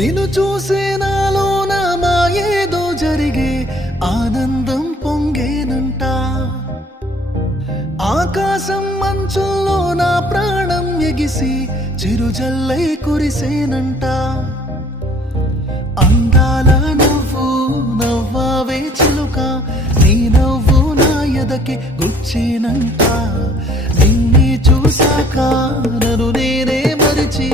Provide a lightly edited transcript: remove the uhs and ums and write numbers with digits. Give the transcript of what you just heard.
నిన్ను చూసే నాలోన మాయేదో జరిగే ఆనందం పొంగేనంట. ఆకాశం మంచుల్లో నా ప్రాణం ఎగిసి చిరుజల్లై కురిసేనంట. అందాల నవ్వు నవ్వావే చిలుక, నీ నవ్వు నా ఎదకి గుచ్చేనంట. నిన్నే చూసాక నన్ను నేనే మరిచి